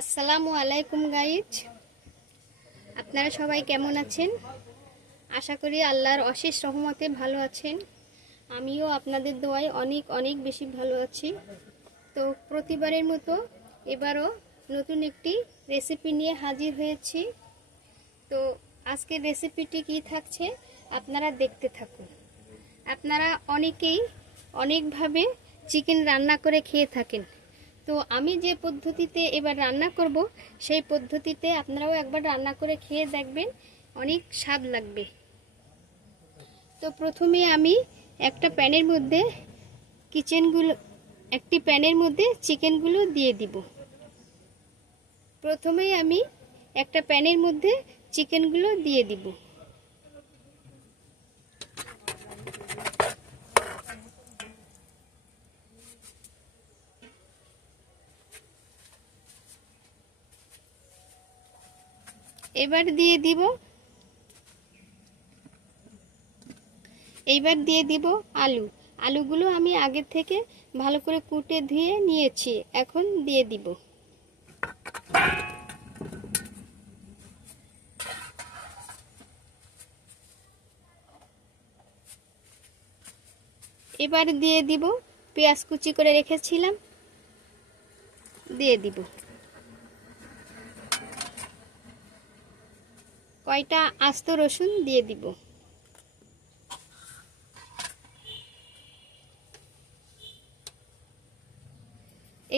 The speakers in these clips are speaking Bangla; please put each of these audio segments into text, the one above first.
আসসালামু আলাইকুম গাইজ, আপনারা সবাই কেমন আছেন? আশা করি আল্লাহর অশেষ রহমতে ভালো আছেন। আমিও আপনাদের দোয়ায় অনেক অনেক বেশি ভালো আছি। তো প্রতিবারের মতো এবারও নতুন একটি রেসিপি নিয়ে হাজির হয়েছি। তো আজকের রেসিপিটি কি থাকছে আপনারা দেখতে থাকুন। আপনারা অনেকেই অনেকভাবে চিকেন রান্না করে খেয়ে থাকেন। তো আমি যে পদ্ধতিতে এবার রান্না করব সেই পদ্ধতিতে আপনারাও একবার রান্না করে খেয়ে দেখবেন, অনেক স্বাদ লাগবে। তো প্রথমে আমি একটা প্যানের মধ্যে চিকেনগুলো দিয়ে দিব। প্রথমেই আমি একটা প্যানের মধ্যে চিকেনগুলো দিয়ে দিব। এইবার দিয়ে দিব আলুগুলো আমি আগে থেকে ভালো করে কুটে ধুয়ে নিয়েছি, এখন দিয়ে দিব। এবার দিয়ে দিব পেঁয়াজ কুচি করে রেখেছিলাম, দিয়ে দিব। কয়টা আস্ত রসুন দিয়ে দিব।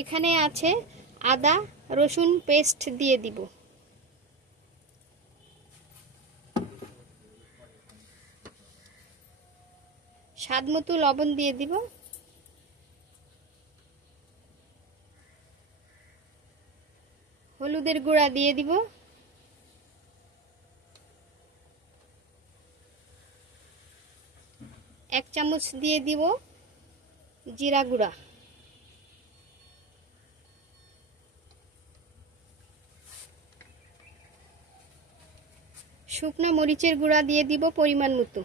এখানে আছে আদা রসুন পেস্ট দিয়ে দিব। স্বাদমতো লবণ দিয়ে দিব। হলুদের গুঁড়া দিয়ে দিব। এক চামচ দিয়ে দিব জিরা গুঁড়া। শুকনো মরিচের গুঁড়া দিয়ে দিব পরিমাণ মতো।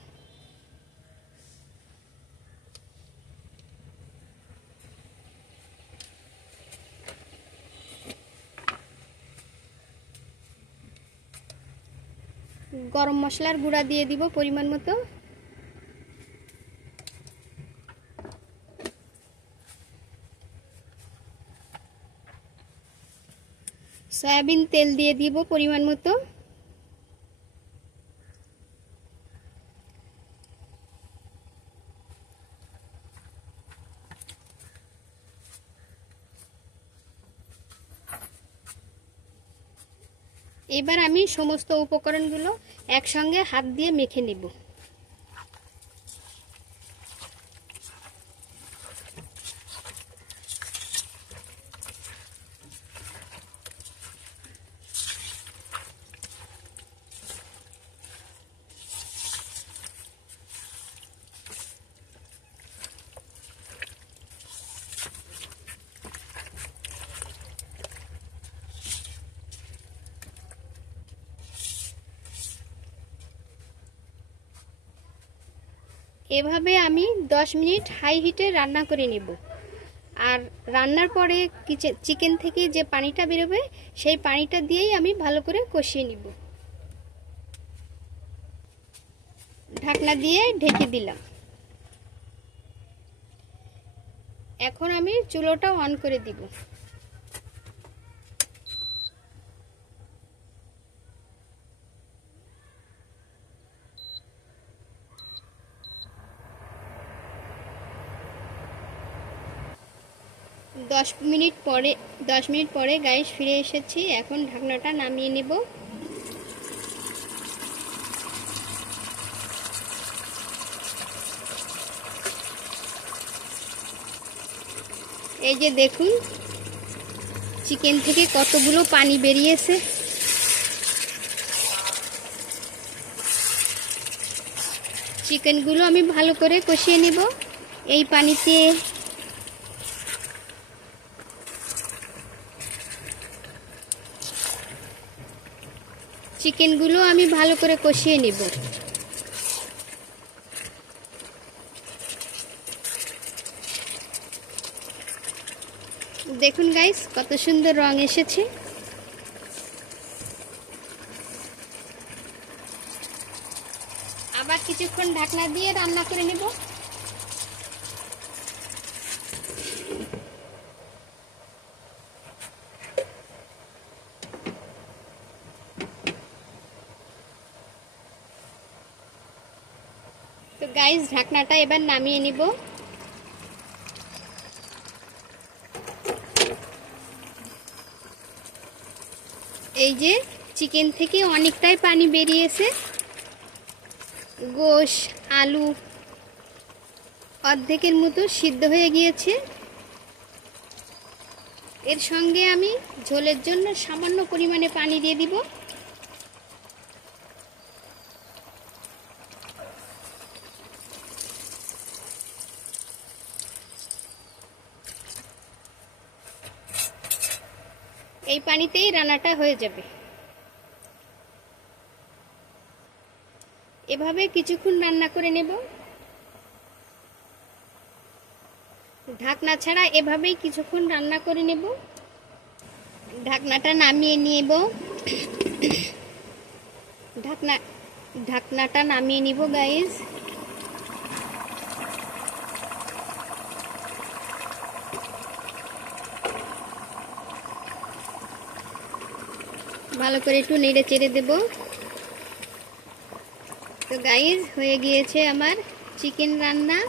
গরম মশলার গুঁড়া দিয়ে দিব পরিমাণ মতো। সয়াবিন তেল দিয়ে দিব পরিমাণ মতো। এবার আমি সমস্ত উপকরণগুলো একসঙ্গে হাত দিয়ে মেখে নেব। এভাবে আমি 10 মিনিট হাই হিটে রান্না করে নেব। আর রান্নার পরে চিকেন থেকে যে পানিটা বেরোবে সেই পানিটা দিয়েই আমি ভালো করে কষিয়ে নিব। ঢাকনা দিয়ে ঢেকে দিলাম। এখন আমি চুলোটা অন করে দিব। দশ মিনিট পরে গাইস ফিরে এসেছি। এখন ঢাকনাটা নামিয়ে নেব। এই যে দেখুন চিকেন থেকে কতগুলো পানি বেরিয়েছে। চিকেনগুলো আমি ভালো করে কষিয়ে নেব এই পানিতে। চিকেনগুলো আমি ভালো করে কষিয়ে নেব। দেখুন গাইস কত সুন্দর রং এসেছে। কিছুক্ষণ ঢাকনা দিয়ে রান্না করে নেব। তো গাইস, ঢাকনাটা এবার নামিয়ে নিব। এই যে চিকেন থেকে অনেকটাই পানি বেরিয়েছে। গোশ আলু অর্ধেকের মতো সিদ্ধ হয়ে গিয়েছে। এর সঙ্গে আমি ঝোলের জন্য সামান্য পরিমাণে পানি দিয়ে দিব। এই পানিতেই রান্নাটা হয়ে যাবে। এভাবে কিছুক্ষণ রান্না করে নেব। ঢাকনা ছাড়া এভাবেই কিছুক্ষণ রান্না করে নেব। ঢাকনাটা নামিয়ে নেব। ঢাকনাটা নামিয়ে নিব গাইস। ভালো করে একটু নেড়ে চেড়ে দেব। তো গাইস, হয়ে গিয়েছে আমার চিকেন রান্না।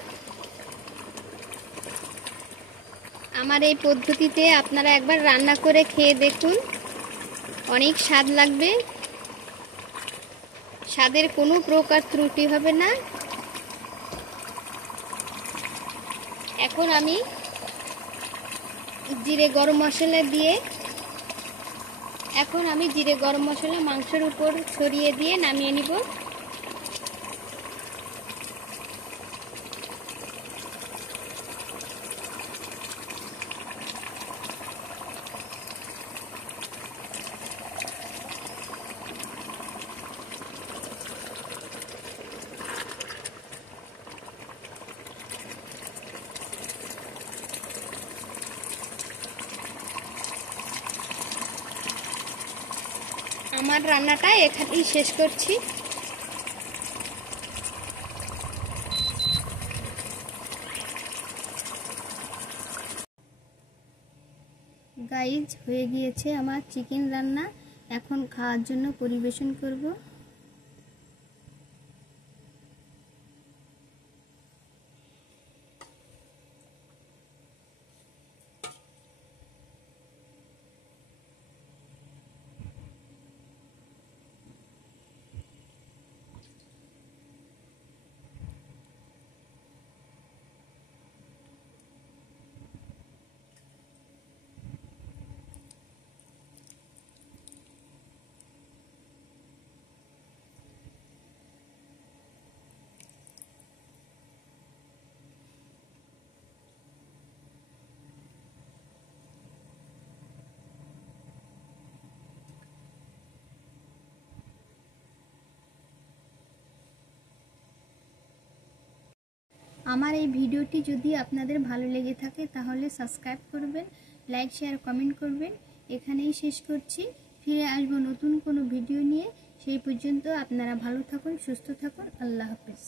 আমার এই পদ্ধতিতে আপনারা একবার রান্না করে খেয়ে দেখুন, অনেক স্বাদ লাগবে। স্বাদের কোনো প্রকার ত্রুটি হবে না। এখন আমি জিরে গরম মশলা মাংসের উপর ছড়িয়ে দিয়ে নামিয়ে নিব। আমার রান্নাটা এখানেই শেষ করছি। গাইজ, হয়ে গিয়েছে আমার চিকেন রান্না। এখন খাওয়ার জন্য পরিবেশন করব। আমার এই ভিডিওটি যদি আপনাদের ভালো লেগে থাকে তাহলে সাবস্ক্রাইব করবেন, লাইক শেয়ার কমেন্ট করবেন। এখানেই শেষ করছি। ফিরে আসবো নতুন কোনো ভিডিও নিয়ে। সেই পর্যন্ত আপনারা ভালো থাকুন, সুস্থ থাকুন। আল্লাহ হাফেজ।